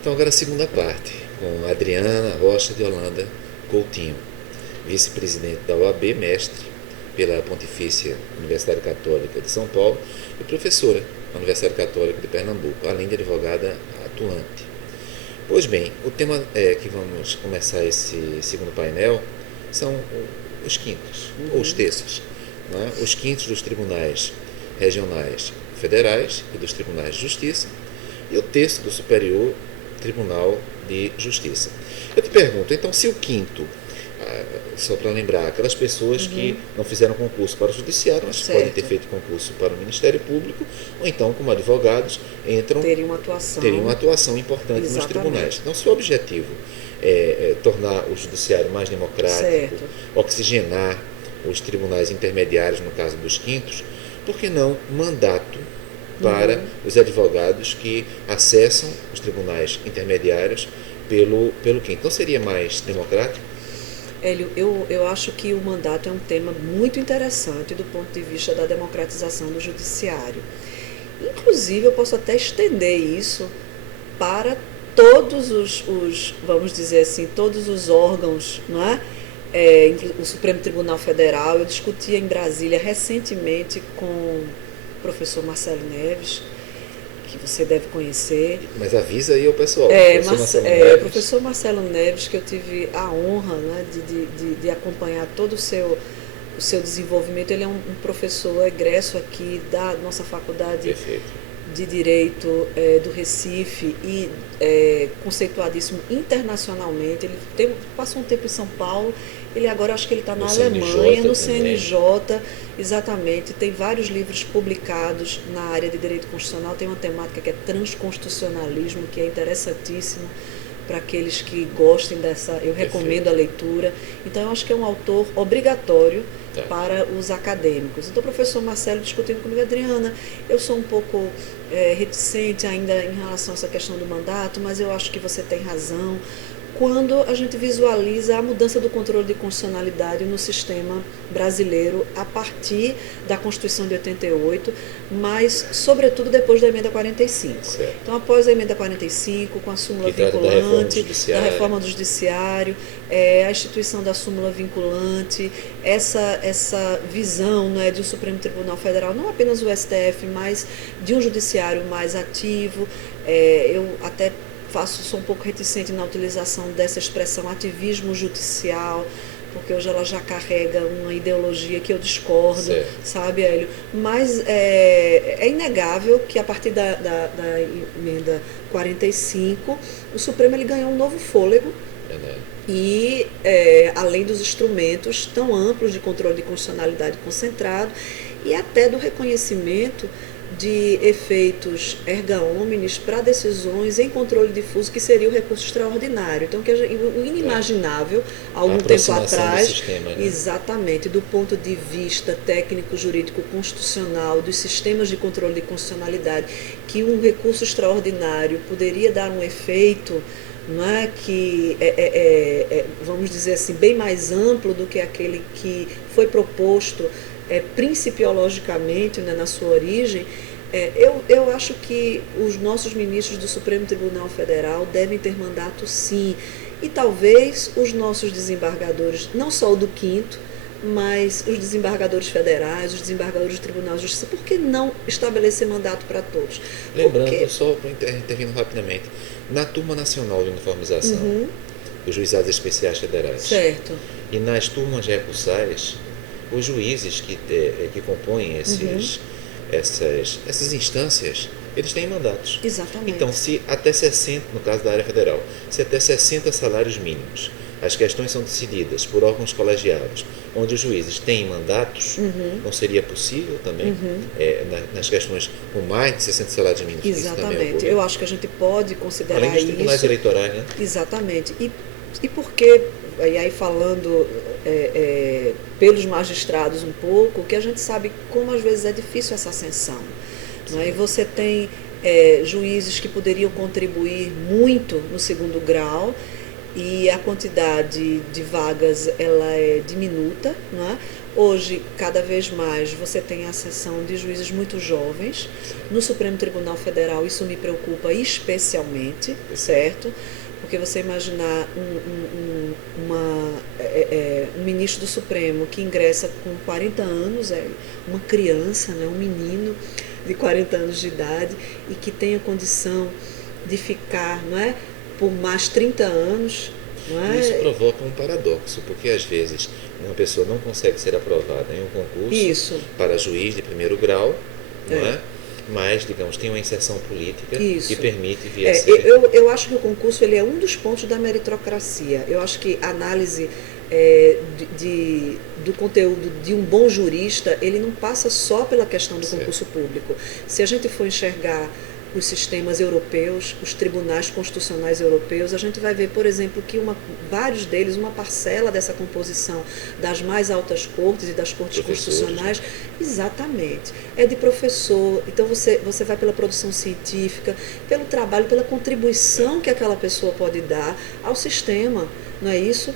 Então agora a segunda parte, com Adriana Rocha de Holanda Coutinho, vice-presidente da OAB, mestre pela Pontifícia Universidade Católica de São Paulo e professora na Universidade Católica de Pernambuco, além de advogada atuante. Pois bem, o tema que vamos começar esse segundo painel são os quintos, ou os terços, né? Os quintos dos tribunais regionais federais e dos tribunais de justiça e o terço do Superior Tribunal de Justiça. Eu te pergunto, então, se o quinto, só para lembrar, aquelas pessoas que não fizeram concurso para o Judiciário, mas podem ter feito concurso para o Ministério Público, ou então, como advogados, teriam uma atuação importante nos tribunais. Então, se o objetivo é tornar o Judiciário mais democrático, oxigenar os tribunais intermediários, no caso dos quintos, por que não mandato para os advogados que acessam os tribunais intermediários pelo quinto? Então seria mais democrático? Hélio, eu acho que o mandato é um tema muito interessante do ponto de vista da democratização do judiciário. Inclusive, eu posso até estender isso para todos os vamos dizer assim, todos os órgãos, não é? O Supremo Tribunal Federal. Eu discutia em Brasília recentemente com o professor Marcelo Neves, que você deve conhecer. Mas avisa aí ao pessoal. Professor Marcelo Neves, que eu tive a honra, né, de acompanhar todo o seu desenvolvimento. Ele é um professor egresso aqui da nossa faculdade de Direito do Recife e conceituadíssimo internacionalmente. Ele passou um tempo em São Paulo. Ele agora, acho que ele está na Alemanha, no CNJ, exatamente. Tem vários livros publicados na área de direito constitucional. Tem uma temática que é transconstitucionalismo, que é interessantíssimo para aqueles que gostem dessa. Eu recomendo a leitura. Então, eu acho que é um autor obrigatório para os acadêmicos. Então, o professor Marcelo discutindo comigo: Adriana, eu sou um pouco reticente ainda em relação a essa questão do mandato, mas eu acho que você tem razão. Quando a gente visualiza a mudança do controle de constitucionalidade no sistema brasileiro a partir da Constituição de 88, mas, sobretudo, depois da Emenda 45. Certo. Então, após a Emenda 45, com a súmula vinculante, da reforma do Judiciário, a instituição da súmula vinculante, essa visão, né, de um Supremo Tribunal Federal, não apenas o STF, mas de um judiciário mais ativo. Eu até sou um pouco reticente na utilização dessa expressão ativismo judicial, porque hoje ela já carrega uma ideologia que eu discordo, sabe, Hélio? Mas é inegável que a partir da Emenda 45, o Supremo ele ganhou um novo fôlego. E, além dos instrumentos tão amplos de controle de constitucionalidade concentrado e até do reconhecimento de efeitos erga omnes para decisões em controle difuso, que seria o recurso extraordinário. Então, o inimaginável, algum tempo atrás, sistema, né? Exatamente, do ponto de vista técnico, jurídico, constitucional, dos sistemas de controle de constitucionalidade, que um recurso extraordinário poderia dar um efeito, não é, que vamos dizer assim, bem mais amplo do que aquele que foi proposto principiologicamente, né, na sua origem. Eu acho que os nossos ministros do Supremo Tribunal Federal devem ter mandato, sim, e talvez os nossos desembargadores, não só o do quinto, mas os desembargadores federais, os desembargadores do Tribunal de Justiça, por que não estabelecer mandato para todos? Lembrando, só intervindo rapidamente, na turma nacional de uniformização dos juizados especiais federais, certo, e nas turmas recursais, os juízes que compõem essas instâncias, eles têm mandatos. Exatamente. Então, se até 60, no caso da área federal, se até 60 salários mínimos, as questões são decididas por órgãos colegiados, onde os juízes têm mandatos, não seria possível também, nas questões com mais de 60 salários mínimos? Exatamente. Eu acho que a gente pode considerar isso. Além dos tribunais eleitorais, né? Exatamente. E porque, aí falando pelos magistrados um pouco, que a gente sabe como às vezes é difícil essa ascensão. Não é? E você tem juízes que poderiam contribuir muito no segundo grau, e a quantidade de vagas ela é diminuta, não é? Hoje, cada vez mais, você tem a seção de juízes muito jovens. No Supremo Tribunal Federal, isso me preocupa especialmente, certo? Porque você imaginar um ministro do Supremo que ingressa com 40 anos, uma criança, né, um menino de 40 anos de idade, e que tenha condição de ficar, não é, por mais 30 anos. Não é? Isso provoca um paradoxo, porque às vezes uma pessoa não consegue ser aprovada em um concurso para juiz de primeiro grau, não é? Mas, digamos, tem uma inserção política que permite vir a ser... Eu acho que o concurso ele é um dos pontos da meritocracia. Eu acho que a análise do conteúdo de um bom jurista, ele não passa só pela questão do concurso público. Se a gente for enxergar os sistemas europeus, os tribunais constitucionais europeus, a gente vai ver, por exemplo, que vários deles, uma parcela dessa composição das mais altas cortes e das cortes constitucionais, exatamente, é de professor. Então você vai pela produção científica, pelo trabalho, pela contribuição que aquela pessoa pode dar ao sistema, não é isso?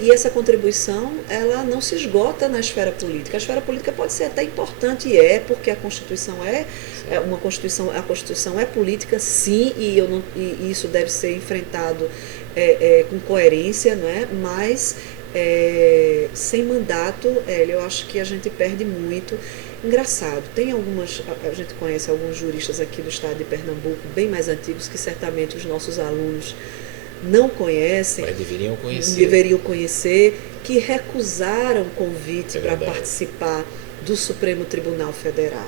E essa contribuição, ela não se esgota na esfera política. A esfera política pode ser até importante, porque a Constituição a Constituição é política, sim, e isso deve ser enfrentado com coerência, não é? Mas sem mandato, eu acho que a gente perde muito. Engraçado, a gente conhece alguns juristas aqui do estado de Pernambuco, bem mais antigos, que certamente os nossos alunos não conhecem, mas deveriam conhecer, que recusaram convite para participar do Supremo Tribunal Federal.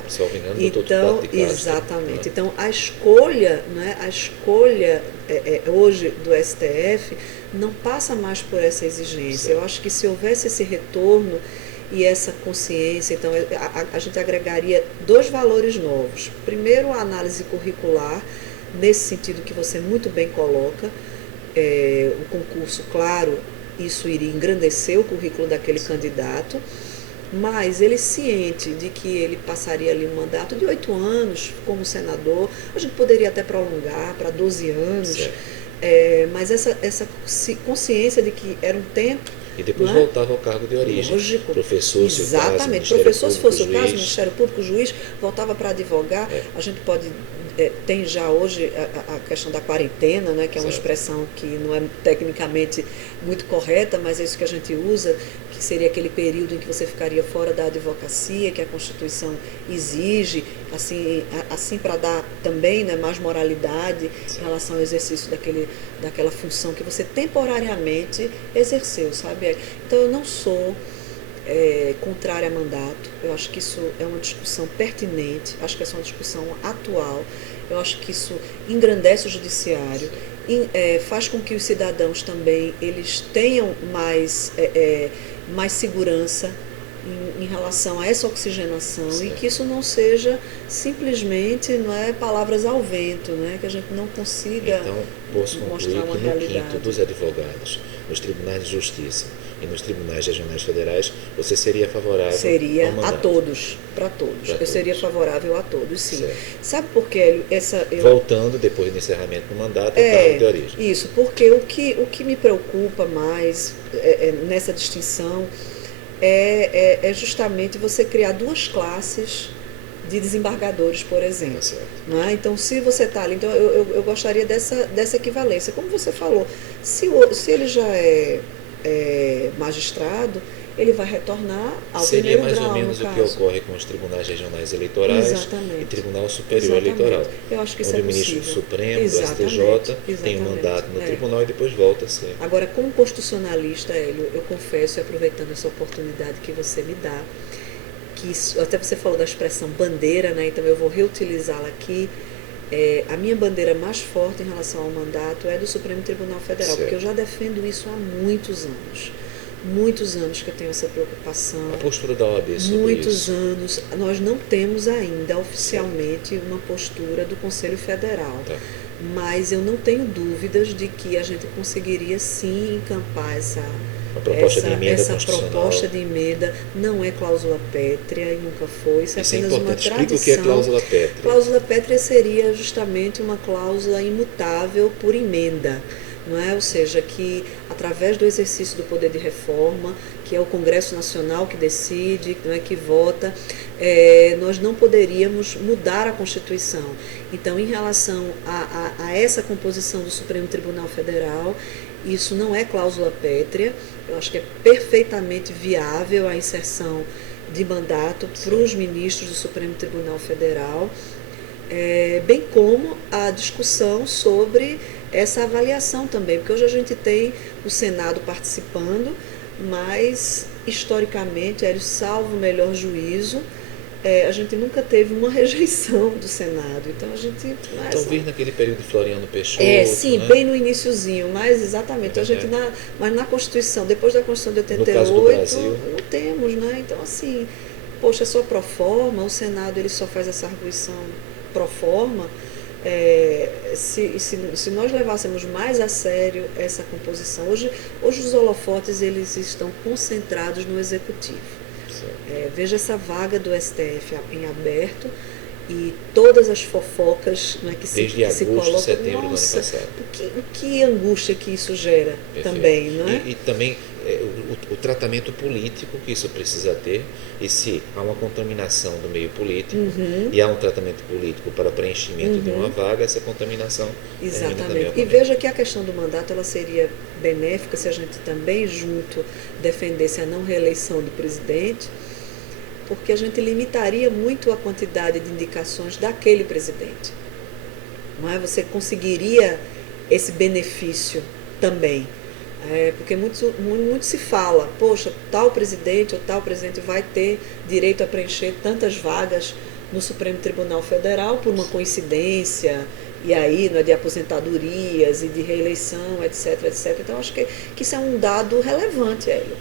Então, exatamente. Então, a escolha, né, hoje do STF não passa mais por essa exigência. Eu acho que se houvesse esse retorno e essa consciência, então a gente agregaria 2 valores novos. Primeiro, a análise curricular, nesse sentido que você muito bem coloca. O concurso, claro, isso iria engrandecer o currículo daquele candidato, mas ele ciente de que ele passaria ali um mandato de 8 anos como senador, a gente poderia até prolongar para 12 anos, mas essa consciência de que era um tempo. E depois voltava ao cargo de origem. Lógico. Professor, exatamente. Professor, se fosse o caso, Ministério Público, juiz, voltava para advogar. A gente pode... tem já hoje a questão da quarentena, né, que é uma expressão que não é tecnicamente muito correta, mas é isso que a gente usa, que seria aquele período em que você ficaria fora da advocacia, que a Constituição exige, assim para dar também, né, mais moralidade em relação ao exercício daquela função que você temporariamente exerceu, sabe? Então eu não sou contrária a mandato. Eu acho que isso é uma discussão pertinente, acho que essa é uma discussão atual, eu acho que isso engrandece o judiciário, faz com que os cidadãos também eles tenham mais segurança em relação a essa oxigenação, e que isso não seja simplesmente, não é, palavras ao vento, né, que a gente não consiga mostrar uma realidade. No quinto dos advogados, nos tribunais de justiça e nos tribunais regionais federais, você seria favorável Seria ao mandato? Para todos. Eu seria favorável a todos, sim. Certo. Sabe por quê, Hélio? Voltando depois do encerramento do mandato ao cargo de origem. Isso, porque o que me preocupa mais nessa distinção é justamente você criar 2 classes de desembargadores, por exemplo. Não é? Então, se você está ali, então eu gostaria dessa equivalência. Como você falou, se ele já é magistrado, ele vai retornar ao primeiro grau. Seria mais ou menos o que ocorre com os tribunais regionais eleitorais e Tribunal Superior Eleitoral. Eu acho que isso onde é possível. O ministro do Supremo, do STJ, tem um mandato no tribunal e depois volta a ser. Agora, como constitucionalista, Hélio, eu confesso, e aproveitando essa oportunidade que você me dá, que isso, até você falou da expressão bandeira, né? Então eu vou reutilizá-la aqui. A minha bandeira mais forte em relação ao mandato é do Supremo Tribunal Federal, porque eu já defendo isso há muitos anos. Muitos anos que eu tenho essa preocupação. A postura da OAB sobre muitos anos. Nós não temos ainda oficialmente uma postura do Conselho Federal. Mas eu não tenho dúvidas de que a gente conseguiria sim encampar essa proposta de emenda. Não é cláusula pétrea e nunca foi. Isso é apenas uma tradição. Explica o que é cláusula pétrea. Cláusula pétrea seria justamente uma cláusula imutável por emenda. não é? Ou seja, que através do exercício do poder de reforma, que é o Congresso Nacional que decide, não é, que vota, nós não poderíamos mudar a Constituição. Então, em relação a essa composição do Supremo Tribunal Federal, isso não é cláusula pétrea, eu acho que é perfeitamente viável a inserção de mandato para os ministros do Supremo Tribunal Federal, bem como a discussão sobre essa avaliação também, porque hoje a gente tem o Senado participando, mas historicamente, salvo o melhor juízo, a gente nunca teve uma rejeição do Senado. Então a gente. Talvez naquele período de Floriano Peixoto. Sim, né? Bem no iniciozinho, mas exatamente. A gente mas na Constituição, depois da Constituição de 88, no caso do Brasil, não temos, né? Então, assim, poxa, é só pro forma, o Senado ele só faz essa arguição pro forma. Se nós levássemos mais a sério essa composição, hoje os holofotes eles estão concentrados no Executivo. Veja essa vaga do STF em aberto e todas as fofocas, né, que desde agosto, se colocam. setembro do ano passado. O que angústia que isso gera. Perfeito. Também, não é? E também o tratamento político que isso precisa ter, e se há uma contaminação do meio político e há um tratamento político para preenchimento de uma vaga, essa contaminação exatamente. E veja que a questão do mandato ela seria benéfica se a gente também junto defendesse a não reeleição do presidente, porque a gente limitaria muito a quantidade de indicações daquele presidente. Não é? Você conseguiria esse benefício também. Porque muito se fala, poxa, tal presidente ou tal presidente vai ter direito a preencher tantas vagas no Supremo Tribunal Federal por uma coincidência, e aí de aposentadorias e de reeleição, etc, etc. Então, acho que isso é um dado relevante, Hélio.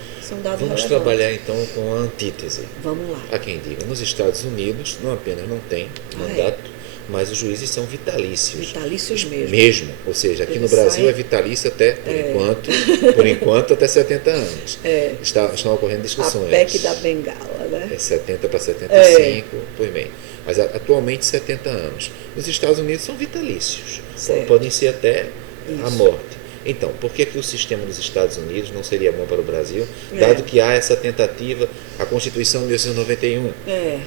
Vamos trabalhar, então, com a antítese. Vamos lá. Há quem diga, nos Estados Unidos, não apenas não tem mandato, mas os juízes são vitalícios. Vitalícios mesmo. Ou seja, aqui no Brasil é vitalício até, por enquanto, até 70 anos. Estão ocorrendo discussões. A PEC da Bengala, né? 70 para 75, pois bem. Mas atualmente 70 anos. Nos Estados Unidos são vitalícios. Podem ser até a morte. Então, por que o sistema dos Estados Unidos não seria bom para o Brasil, dado que há essa tentativa, a Constituição de 1891,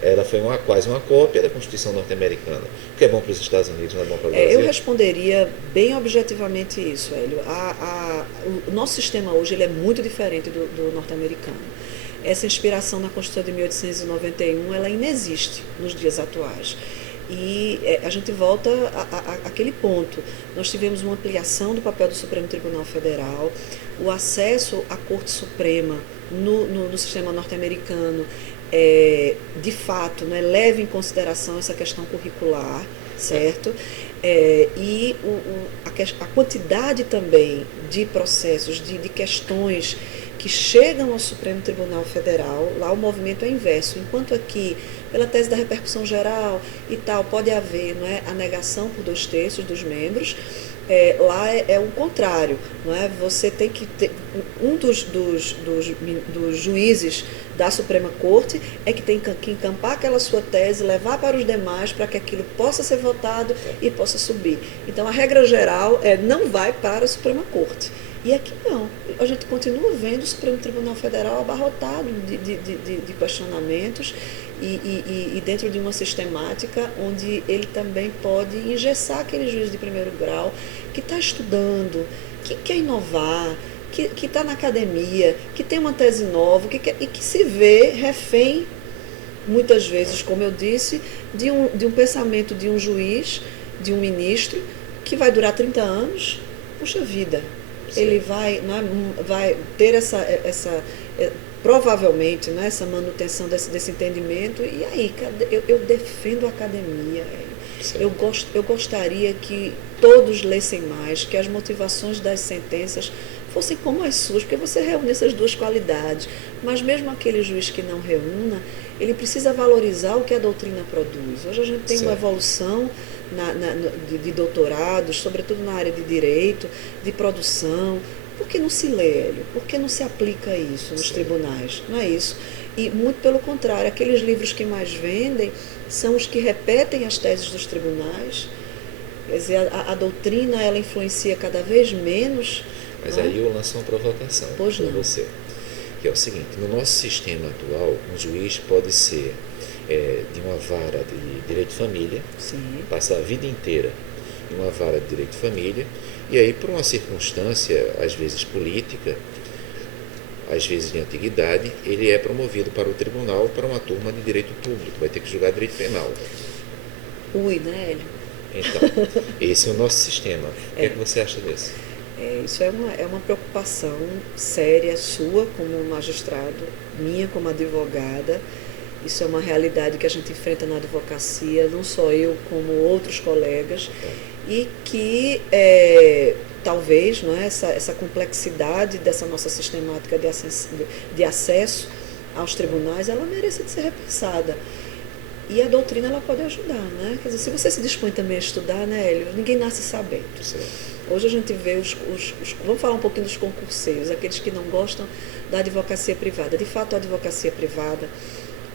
ela foi quase uma cópia da Constituição norte-americana. O que é bom para os Estados Unidos não é bom para o Brasil? Eu responderia bem objetivamente isso, Hélio. O nosso sistema hoje ele é muito diferente do norte-americano. Essa inspiração na Constituição de 1891, ela inexiste nos dias atuais. E a gente volta àquele ponto. Nós tivemos uma ampliação do papel do Supremo Tribunal Federal, o acesso à Corte Suprema no sistema norte-americano, de fato, né, leva em consideração essa questão curricular, certo? E a quantidade também de processos, de questões que chegam ao Supremo Tribunal Federal, lá o movimento é inverso. Enquanto aqui, pela tese da repercussão geral e tal, pode haver, não é, a negação por 2/3 dos membros, lá é o contrário. Não é? Você tem que ter, um dos juízes da Suprema Corte é que tem que encampar aquela sua tese, levar para os demais para que aquilo possa ser votado e possa subir. Então, a regra geral não vai para a Suprema Corte. E aqui não, a gente continua vendo o Supremo Tribunal Federal abarrotado de questionamentos e dentro de uma sistemática onde ele também pode engessar aquele juiz de primeiro grau que está estudando, que quer inovar, que está na academia, que tem uma tese nova e que se vê refém, muitas vezes, como eu disse, de um pensamento de um juiz, de um ministro, que vai durar 30 anos. Puxa vida! Sim. Ele vai ter provavelmente, né, essa manutenção desse entendimento. E aí, eu defendo a academia. Eu gostaria que todos lessem mais, que as motivações das sentenças fossem como as suas, porque você reúne essas duas qualidades. Mas mesmo aquele juiz que não reúna, ele precisa valorizar o que a doutrina produz. Hoje a gente tem uma evolução de doutorados, sobretudo na área de direito, de produção. Por que não se lê, Hélio? Por que não se aplica isso nos tribunais? Não é isso? E muito pelo contrário, aqueles livros que mais vendem são os que repetem as teses dos tribunais. Quer dizer, a doutrina ela influencia cada vez menos. Mas não é? aí eu lanço uma provocação para você, que é o seguinte: no nosso sistema atual, um juiz pode ser de uma vara de direito de família, Sim. passar a vida inteira em uma vara de direito de família, e aí por uma circunstância, às vezes política, às vezes de antiguidade, ele é promovido para o tribunal para uma turma de direito público, vai ter que julgar direito penal. Ui, né, Hélio? Então, esse é o nosso sistema. O que é que você acha disso? Isso é uma preocupação séria sua como magistrado, minha como advogada. Isso é uma realidade que a gente enfrenta na advocacia, não só eu, como outros colegas, e que talvez não é, essa complexidade dessa nossa sistemática de acesso aos tribunais, ela mereça de ser repensada. E a doutrina ela pode ajudar, né? Quer dizer, se você se dispõe também a estudar, né, Hélio? Ninguém nasce sabendo. Hoje a gente vê vamos falar um pouquinho dos concurseiros, aqueles que não gostam da advocacia privada. De fato, a advocacia privada,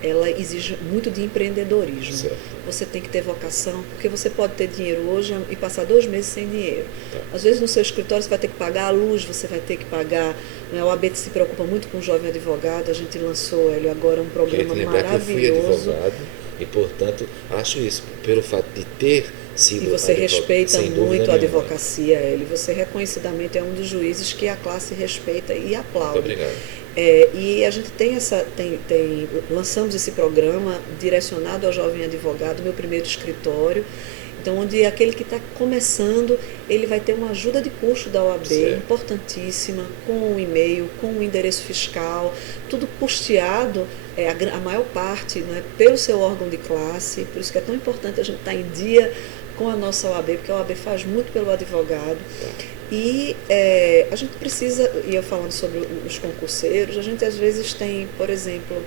ela exige muito de empreendedorismo. Certo. Você tem que ter vocação, porque você pode ter dinheiro hoje e passar 2 meses sem dinheiro. Às vezes no seu escritório você vai ter que pagar a luz, você vai ter que pagar. Né? O AB se preocupa muito com o jovem advogado. A gente lançou, Hélio, agora um programa maravilhoso. Que eu fui advogado e, portanto, acho isso, pelo fato de ter sido. E você respeita muito a advocacia, Hélio. Você reconhecidamente é um dos juízes que a classe respeita e aplaude. Muito obrigado. E a gente lançamos esse programa direcionado ao jovem advogado, meu primeiro escritório, então onde aquele que está começando, ele vai ter uma ajuda de custo da OAB, certo, importantíssima, com o e-mail, com o endereço fiscal, tudo custeado, a maior parte, né, pelo seu órgão de classe. Por isso que é tão importante a gente estar em dia com a nossa OAB, porque a OAB faz muito pelo advogado. E a gente precisa, e eu falando sobre os concurseiros, a gente às vezes tem, por exemplo,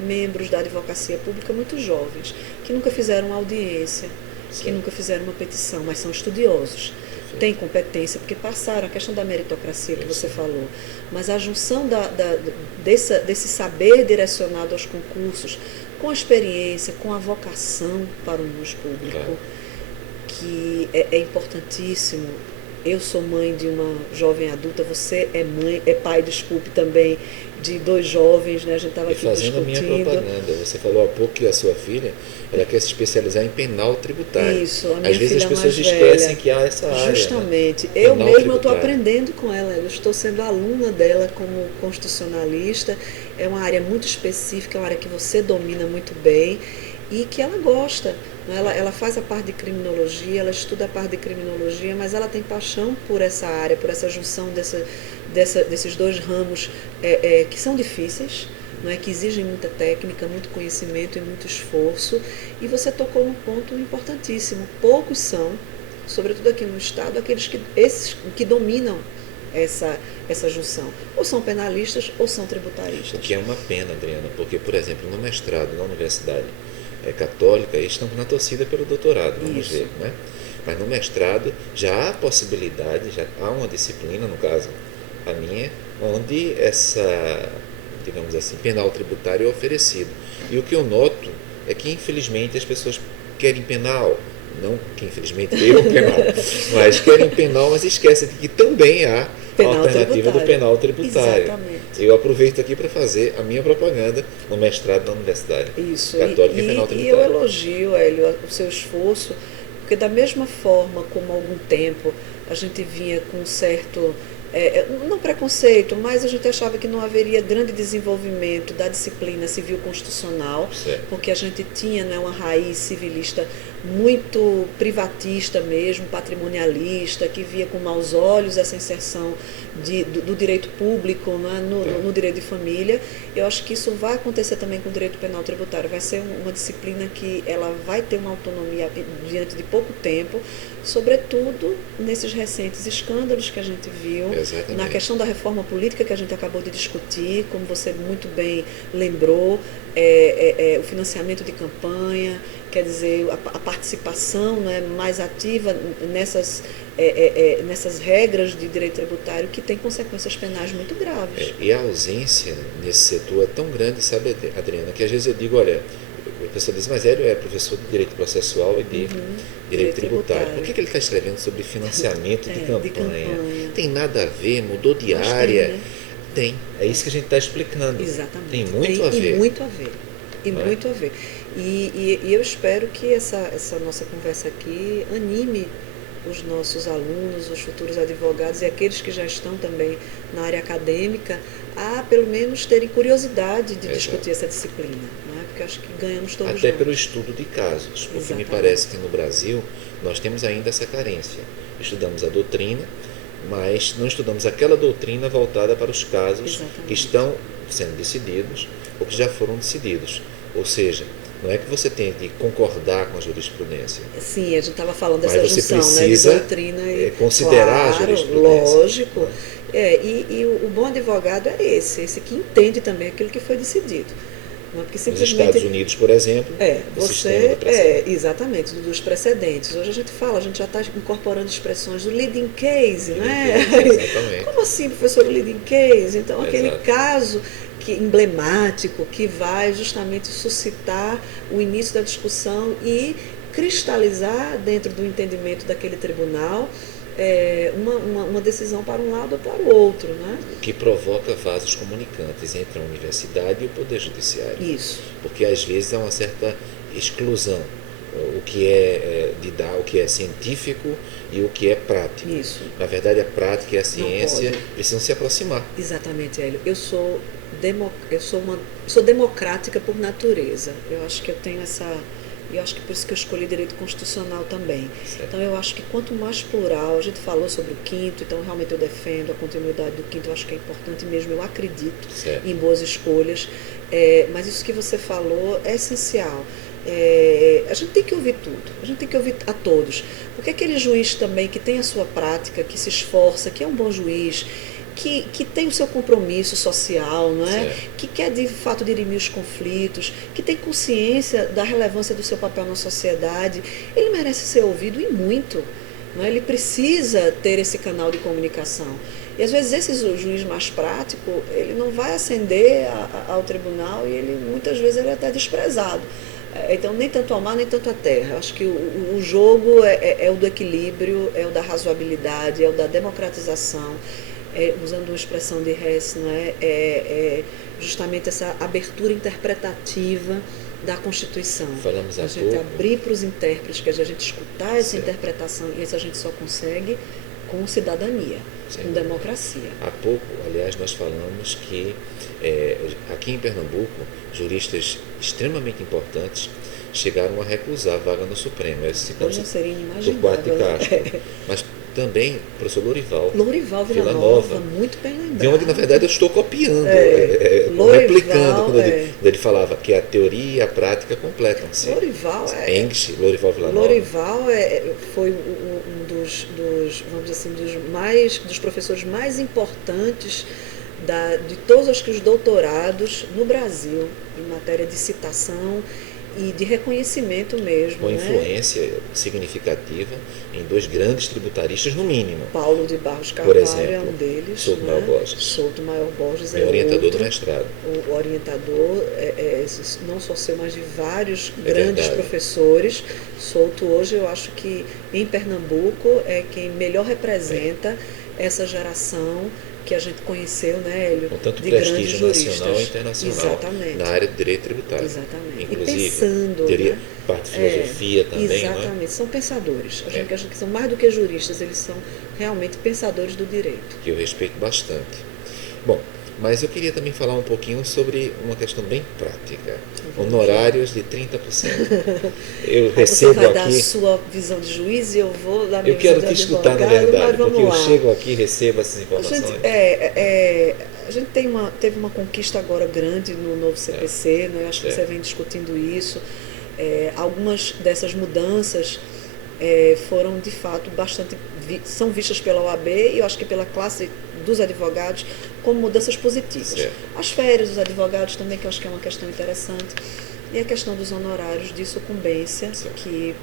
membros da advocacia pública muito jovens, que nunca fizeram uma audiência, sim, que nunca fizeram uma petição, mas são estudiosos, têm competência, porque passaram a questão da meritocracia que você falou, mas a junção desse saber direcionado aos concursos, com a experiência, com a vocação para o mundo público, que é importantíssimo. Eu sou mãe de uma jovem adulta, você é pai, desculpe, também, de 2 jovens, né? A gente estava aqui fazendo discutindo. A minha propaganda, você falou há pouco que a sua filha, ela quer se especializar em penal tributário. Isso, a minha Às vezes filha as pessoas mais esquecem velha, que há essa área. Justamente. Né? Eu Penal mesma estou tributário. aprendendo com ela, eu estou sendo aluna dela como constitucionalista. É uma área muito específica, é uma área que você domina muito bem e que ela gosta. Ela faz a parte de criminologia, ela estuda a parte de criminologia, mas ela tem paixão por essa área, por essa junção desses 2 ramos que são difíceis, não é? Que exigem muita técnica, muito conhecimento e muito esforço. E você tocou num ponto importantíssimo. Poucos são, sobretudo aqui no Estado, esses que dominam essa junção. Ou são penalistas ou são tributaristas. O que é uma pena, Adriana, porque, por exemplo, no mestrado, na universidade católica, eles estão na torcida pelo doutorado, vamos ver, né? Mas no mestrado já há possibilidade, já há uma disciplina, no caso a minha, onde essa, digamos assim, penal tributário é oferecido. E o que eu noto é que, infelizmente, as pessoas querem penal, não que infelizmente queiram penal, mas querem penal, mas esquecem de que também há a alternativa do penal tributário. Exatamente. Eu aproveito aqui para fazer a minha propaganda no mestrado da Universidade Católica em Penal Tributário. E eu elogio, Hélio, o seu esforço, porque da mesma forma como há algum tempo a gente vinha com um certo, não preconceito, mas a gente achava que não haveria grande desenvolvimento da disciplina civil constitucional, certo, porque a gente tinha, né, uma raiz civilista muito privatista mesmo, patrimonialista, que via com maus olhos essa inserção do direito público, né, no direito de família. Eu acho que isso vai acontecer também com o direito penal tributário. Vai ser uma disciplina que ela vai ter uma autonomia diante de pouco tempo, sobretudo nesses recentes escândalos que a gente viu, exatamente, na questão da reforma política que a gente acabou de discutir, como você muito bem lembrou, o financiamento de campanha, quer dizer, a participação, né, mais ativa nessas regras de direito tributário que tem consequências penais muito graves. E a ausência nesse setor é tão grande, sabe, Adriana, que às vezes eu digo, olha, a pessoa diz, mas Hélio é professor de Direito Processual e de Direito Tributário. Por que ele está escrevendo sobre financiamento de campanha? Tem nada a ver, mudou de área. Tem. É isso que a gente está explicando. Exatamente. Tem muito a ver. E muito a ver. E muito a ver. E eu espero que essa nossa conversa aqui anime os nossos alunos, os futuros advogados e aqueles que já estão também na área acadêmica a, pelo menos, terem curiosidade de discutir essa disciplina, né? Porque acho que ganhamos todos até juntos. Pelo estudo de casos, porque me parece que no Brasil nós temos ainda essa carência. Estudamos a doutrina, mas não estudamos aquela doutrina voltada para os casos que estão sendo decididos ou que já foram decididos. Ou seja, não é que você tem que concordar com a jurisprudência. Sim, a gente estava falando dessa junção, precisa, né, de doutrina e considerar a jurisprudência. Lógico. E o bom advogado é esse que entende também aquilo que foi decidido. Não é porque simplesmente... Nos Estados Unidos, por exemplo, exatamente, dos precedentes. Hoje a gente já está incorporando expressões do leading case, né? Exatamente. Como assim, professor, o leading case? Então, aquele caso emblemático que vai justamente suscitar o início da discussão e cristalizar dentro do entendimento daquele tribunal uma decisão para um lado ou para o outro, né? O que provoca vasos comunicantes entre a universidade e o Poder Judiciário. Isso. Porque às vezes há uma certa exclusão, o que é o que é científico e o que é prático. Isso. Na verdade, a prática e a ciência precisam se aproximar. Exatamente, Hélio. Eu sou democrática por natureza. Eu acho que eu tenho e eu acho que por isso que eu escolhi direito constitucional também. Certo. Então eu acho que quanto mais plural, a gente falou sobre o quinto, então realmente eu defendo a continuidade do quinto, eu acho que é importante mesmo, eu acredito em boas escolhas, mas isso que você falou é essencial. A gente tem que ouvir tudo, a gente tem que ouvir a todos, porque aquele juiz também que tem a sua prática, que se esforça, que é um bom juiz, que tem o seu compromisso social, não é? Que quer de fato dirimir os conflitos, que tem consciência da relevância do seu papel na sociedade, ele merece ser ouvido e muito. Não é? Ele precisa ter esse canal de comunicação. E às vezes esse juiz mais prático, ele não vai ascender ao tribunal e muitas vezes ele é até desprezado. Então, nem tanto ao mar, nem tanto à terra. Acho que o jogo é o do equilíbrio, é o da razoabilidade, é o da democratização. Usando uma expressão de Hess, não é justamente essa abertura interpretativa da Constituição. Falamos a gente abrir para os intérpretes, que a gente escutar essa interpretação, e isso a gente só consegue com cidadania, com democracia. Há pouco, aliás, nós falamos que aqui em Pernambuco, juristas extremamente importantes chegaram a recusar a vaga no Supremo. Não seria inimaginável. Torquato de Castro. Mas também o professor Lourival Villanova, muito bem lembrado. De onde, na verdade, eu estou copiando, replicando, quando ele falava que a teoria e a prática completam-se. Lourival Villanova. Lourival foi um dos vamos dizer assim, dos professores mais importantes de todos os doutorados no Brasil, em matéria de citação e de reconhecimento mesmo. Com influência significativa em dois grandes tributaristas, no mínimo. Paulo de Barros Carvalho, por exemplo, é um deles. Souto Maior Borges é orientador do mestrado. O orientador não só seu, mas de vários grandes professores. Souto hoje, eu acho que em Pernambuco é quem melhor representa essa geração que a gente conheceu, né, Hélio? Com tanto de prestígio grandes nacional e internacional. Na área do direito tributário. Exatamente. Inclusive, e pensando, parte de filosofia também, exatamente, não é? São pensadores. A gente acha que são mais do que juristas, eles são realmente pensadores do direito. Que eu respeito bastante. Bom, mas eu queria também falar um pouquinho sobre uma questão bem prática. Honorários de 30%. Eu recebo você vai aqui... dar a sua visão de juiz e eu vou dar a minha Eu quero visão te escutar, na verdade, porque eu chego aqui e recebo essas informações. A gente teve uma conquista agora grande no novo CPC, né? Acho que você vem discutindo isso. Algumas dessas mudanças foram, de fato, são vistas pela OAB e eu acho que pela classe dos advogados como mudanças positivas. As férias dos advogados também, que eu acho que é uma questão interessante. E a questão dos honorários de sucumbência, que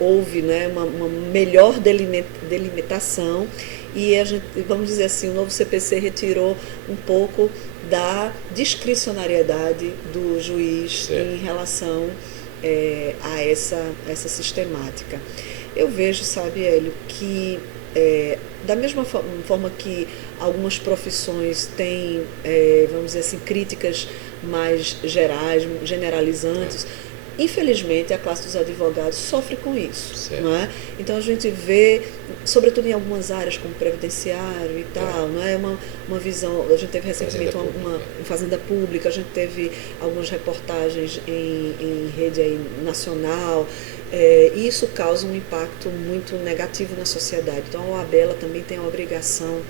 houve, né, uma melhor delimitação e a gente, vamos dizer assim, o novo CPC retirou um pouco da discricionariedade do juiz em relação a essa sistemática. Eu vejo, sabe, Hélio, que da mesma forma que algumas profissões têm, vamos dizer assim, críticas mais gerais, generalizantes, infelizmente a classe dos advogados sofre com isso, não é? Então a gente vê, sobretudo em algumas áreas como previdenciário e tal, não é? Uma visão, a gente teve recentemente uma fazenda pública, a gente teve algumas reportagens em rede aí nacional, e isso causa um impacto muito negativo na sociedade. Então a OAB ela também tem a obrigação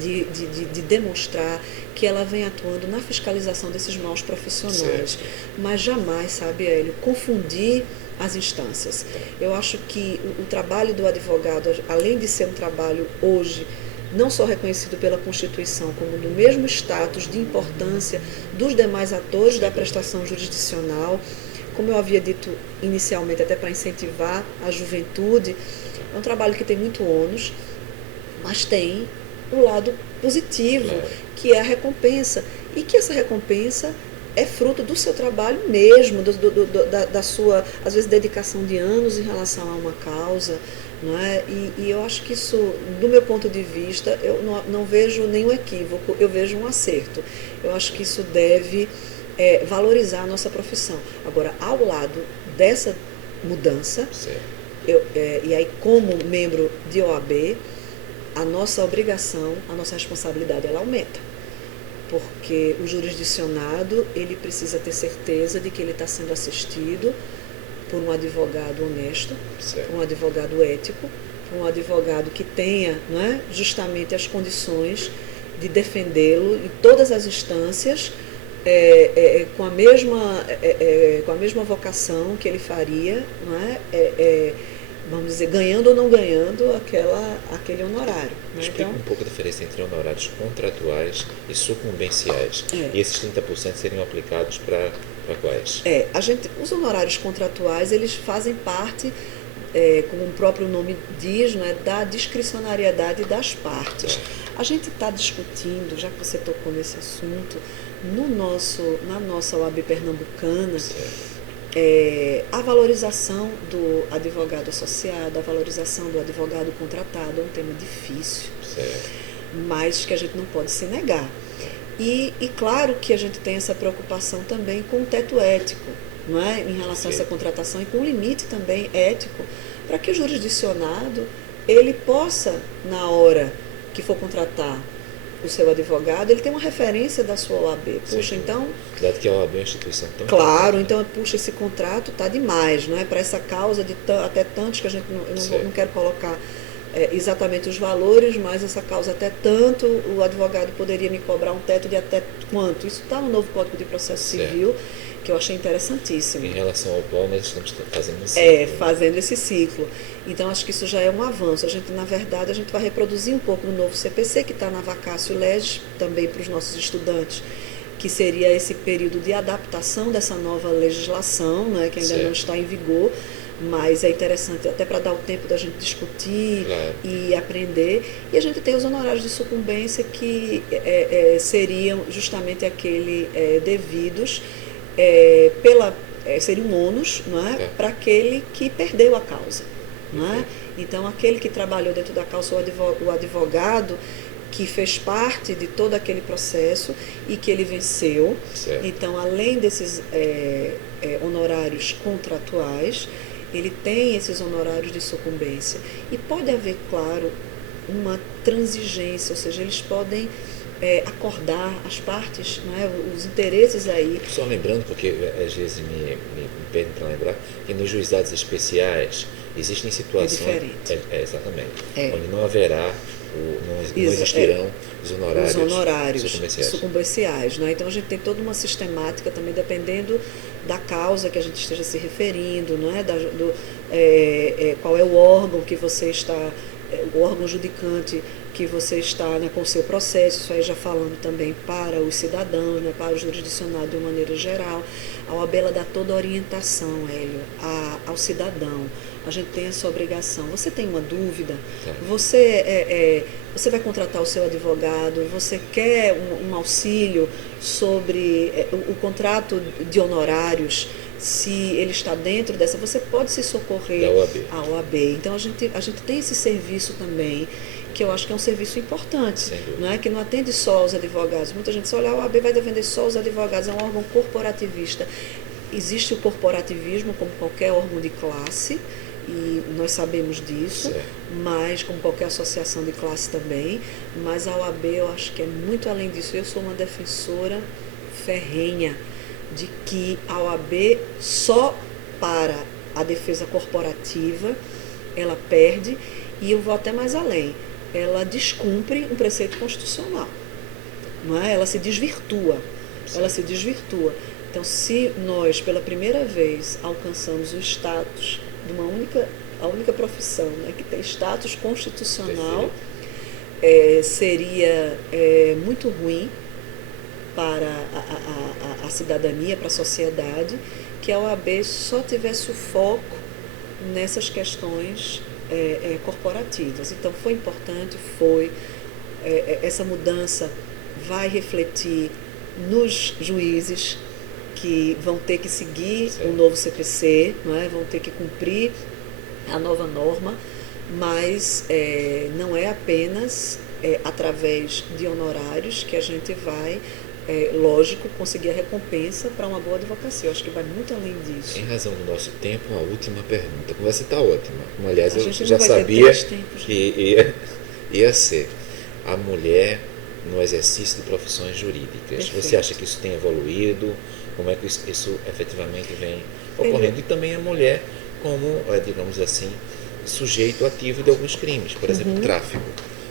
de demonstrar que ela vem atuando na fiscalização desses maus profissionais, mas jamais, sabe, Hélio, confundir as instâncias. Eu acho que o trabalho do advogado, além de ser um trabalho hoje não só reconhecido pela Constituição, como do mesmo status de importância dos demais atores da prestação jurisdicional, como eu havia dito inicialmente, até para incentivar a juventude, é um trabalho que tem muito ônus, mas tem o lado positivo, que é a recompensa, e que essa recompensa é fruto do seu trabalho mesmo, da sua, às vezes, dedicação de anos em relação a uma causa, não é? E eu acho que isso, do meu ponto de vista, eu não vejo nenhum equívoco, eu vejo um acerto. Eu acho que isso deve valorizar a nossa profissão. Agora, ao lado dessa mudança, e aí como membro de OAB, a nossa obrigação, a nossa responsabilidade, ela aumenta. Porque o jurisdicionado, ele precisa ter certeza de que ele está sendo assistido por um advogado honesto, por um advogado ético, por um advogado que tenha, não é, justamente as condições de defendê-lo em todas as instâncias, com a mesma vocação que ele faria, não é? Vamos dizer, ganhando ou não ganhando aquele honorário. Né? Explica um pouco a diferença entre honorários contratuais e sucumbenciais. E esses 30% seriam aplicados para quais? Os honorários contratuais, eles fazem parte, como o próprio nome diz, né, da discricionariedade das partes. A gente está discutindo, já que você tocou nesse assunto, na nossa OAB pernambucana, a valorização do advogado associado, a valorização do advogado contratado é um tema difícil, mas que a gente não pode se negar. E claro que a gente tem essa preocupação também com o teto ético, não é? Em relação a essa contratação, e com o limite também ético, para que o jurisdicionado ele possa, na hora que for contratar o seu advogado, ele tem uma referência da sua OAB. Puxa, então... Dado que a OAB é uma instituição tão... Claro, então, puxa, esse contrato está demais, não é? Para essa causa de até tantos que a gente não quero colocar exatamente os valores, mas essa causa até tanto, o advogado poderia me cobrar um teto de até quanto. Isso está no novo Código de Processo Civil, que eu achei interessantíssimo. Em relação ao qual nós estamos fazendo esse ciclo. Fazendo esse ciclo. Então, acho que isso já é um avanço. Na verdade, a gente vai reproduzir um pouco no novo CPC, que está na vacácio legis, também para os nossos estudantes, que seria esse período de adaptação dessa nova legislação, né, que ainda não está em vigor, mas é interessante até para dar o tempo da gente discutir e aprender. E a gente tem os honorários de sucumbência, que seriam justamente aquele devidos seria um ônus, não é? Para aquele que perdeu a causa. Não é? Então, aquele que trabalhou dentro da causa, o advogado que fez parte de todo aquele processo e que ele venceu. Então, além desses honorários contratuais, ele tem esses honorários de sucumbência. E pode haver, claro, uma transigência, ou seja, eles podem acordar as partes, né, os interesses aí. Só lembrando, porque às vezes me pedem para lembrar, que nos juizados especiais existem situações... É diferente. Exatamente. Onde não haverá, não existirão os honorários sucumbenciais. Né? Então a gente tem toda uma sistemática também, dependendo da causa que a gente esteja se referindo, não é? Qual é o órgão que você está o órgão judicante que você está, né, com o seu processo, isso aí já falando também para os cidadãos, né, para o jurisdicionado de uma maneira geral. A OAB ela dá toda a orientação, Hélio, ao cidadão. A gente tem essa obrigação. Você tem uma dúvida? Você vai contratar o seu advogado? Você quer um auxílio sobre o contrato de honorários? Se ele está dentro dessa, você pode se socorrer à OAB. Então a gente tem esse serviço também, que eu acho que é um serviço importante, não é? Que não atende só os advogados. Muita gente só olha, a OAB vai defender só os advogados, é um órgão corporativista. Existe o corporativismo como qualquer órgão de classe, e nós sabemos disso, mas como qualquer associação de classe também, mas a OAB eu acho que é muito além disso. Eu sou uma defensora ferrenha de que a OAB só para a defesa corporativa ela perde, e eu vou até mais além, ela descumpre um preceito constitucional, não é? Ela se desvirtua. Então, se nós pela primeira vez alcançamos o status de a única profissão, né, que tem status constitucional, seria muito ruim para a cidadania, para a sociedade, que a OAB só tivesse o foco nessas questões corporativas. Então foi importante, essa mudança vai refletir nos juízes que vão ter que seguir o novo CPC, não é? Vão ter que cumprir a nova norma, mas não é apenas através de honorários que a gente vai, lógico, conseguir a recompensa para uma boa advocacia. Eu acho que vai muito além disso. Em razão do nosso tempo, a última pergunta. A conversa está ótima. Como, aliás, eu já sabia que ia ser. A mulher no exercício de profissões jurídicas. Perfeito. Você acha que isso tem evoluído? Como é que isso efetivamente vem ocorrendo? E também a mulher como, digamos assim, sujeito ativo de alguns crimes, por exemplo, tráfico.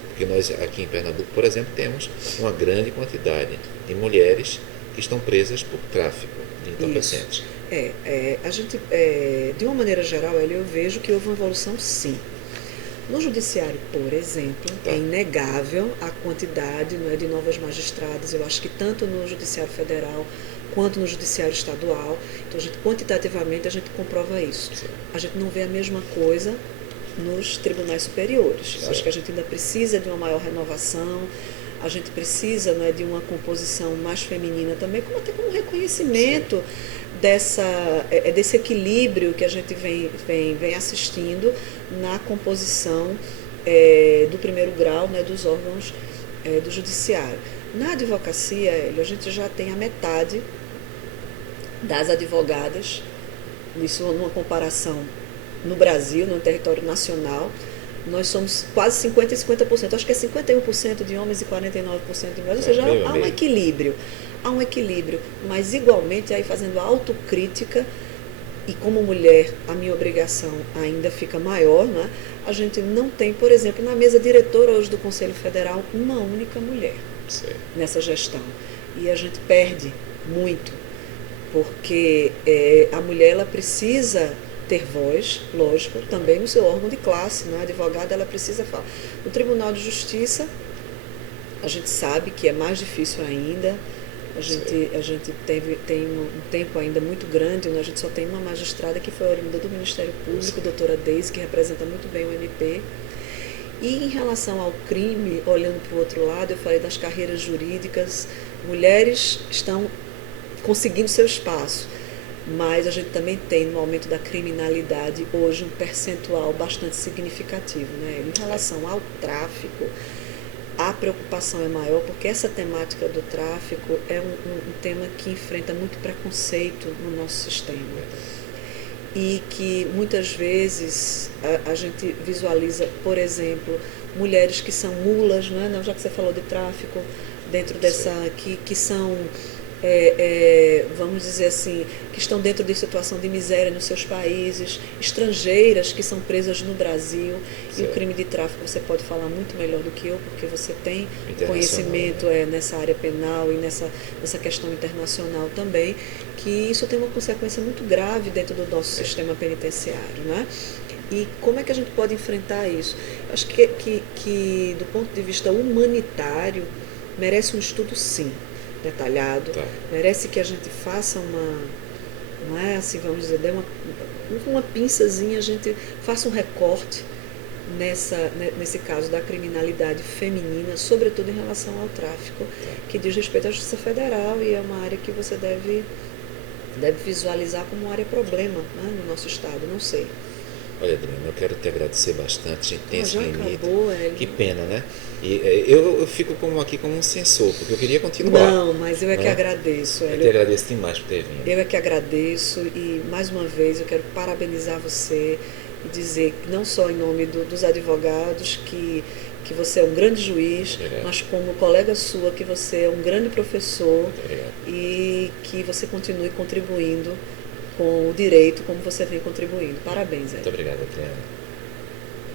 Porque nós aqui em Pernambuco, por exemplo, temos uma grande quantidade de mulheres que estão presas por tráfico de entorpecentes. A gente, de uma maneira geral, eu vejo que houve uma evolução, sim. No judiciário, por exemplo, é inegável a quantidade, não é, de novas magistradas. Eu acho que tanto no judiciário federal quanto no judiciário estadual. Então, quantitativamente, a gente comprova isso. Sim. A gente não vê a mesma coisa nos tribunais superiores. Eu acho que a gente ainda precisa de uma maior renovação, a gente precisa, não é, de uma composição mais feminina também, como até como reconhecimento desse equilíbrio que a gente vem assistindo na composição do primeiro grau, né, dos órgãos do judiciário. Na advocacia, a gente já tem a metade das advogadas, isso numa comparação no Brasil, no território nacional, nós somos quase 50% e 50%, acho que é 51% de homens e 49% de mulheres, ou seja, há um equilíbrio. Há um equilíbrio, mas igualmente aí fazendo autocrítica, e como mulher a minha obrigação ainda fica maior, né? A gente não tem, por exemplo, na mesa diretora hoje do Conselho Federal, uma única mulher nessa gestão. E a gente perde muito, porque a mulher ela precisa ter voz, lógico, também no seu órgão de classe, né? A advogada ela precisa falar. No Tribunal de Justiça, a gente sabe que é mais difícil ainda. A gente tem um tempo ainda muito grande, a gente só tem uma magistrada que foi oriunda do Ministério Público, doutora Deise, que representa muito bem o MP. E em relação ao crime, olhando para o outro lado, eu falei das carreiras jurídicas, mulheres estão conseguindo seu espaço, mas a gente também tem, no aumento da criminalidade, hoje um percentual bastante significativo, né? Em relação ao tráfico, a preocupação é maior, porque essa temática do tráfico é um tema que enfrenta muito preconceito no nosso sistema. E que muitas vezes a gente visualiza, por exemplo, mulheres que são mulas, não é? Já que você falou de tráfico, dentro dessa, que são, vamos dizer assim, que estão dentro de situação de miséria nos seus países, estrangeiras que são presas no Brasil. E o crime de tráfico você pode falar muito melhor do que eu, porque você tem conhecimento nessa área penal e nessa questão internacional também, que isso tem uma consequência muito grave dentro do nosso sistema penitenciário, né? E como é que a gente pode enfrentar isso? Eu acho que do ponto de vista humanitário, merece um estudo, sim, detalhado. Tá. Merece que a gente faça não é assim, vamos dizer, dê uma pinçazinha, a gente faça um recorte nesse caso da criminalidade feminina, sobretudo em relação ao tráfico, que diz respeito à Justiça Federal e é uma área que você deve visualizar como uma área problema, né, no nosso estado, não sei. Olha, Adriana, eu quero te agradecer bastante. A gente tem esse Já limite. acabou, Hélio? Que pena, né? E eu fico aqui como um censor, porque eu queria continuar. Não, mas eu é que agradeço, Eu Hélio. te agradeço demais por ter vindo. Eu é que agradeço e, mais uma vez, eu quero parabenizar você e dizer, não só em nome dos advogados, que você é um grande juiz, Obrigado. mas como colega sua, que você é um grande professor. Obrigado. E que você continue contribuindo com o direito como você vem contribuindo. Parabéns, Hélio. Muito obrigado, Adriana.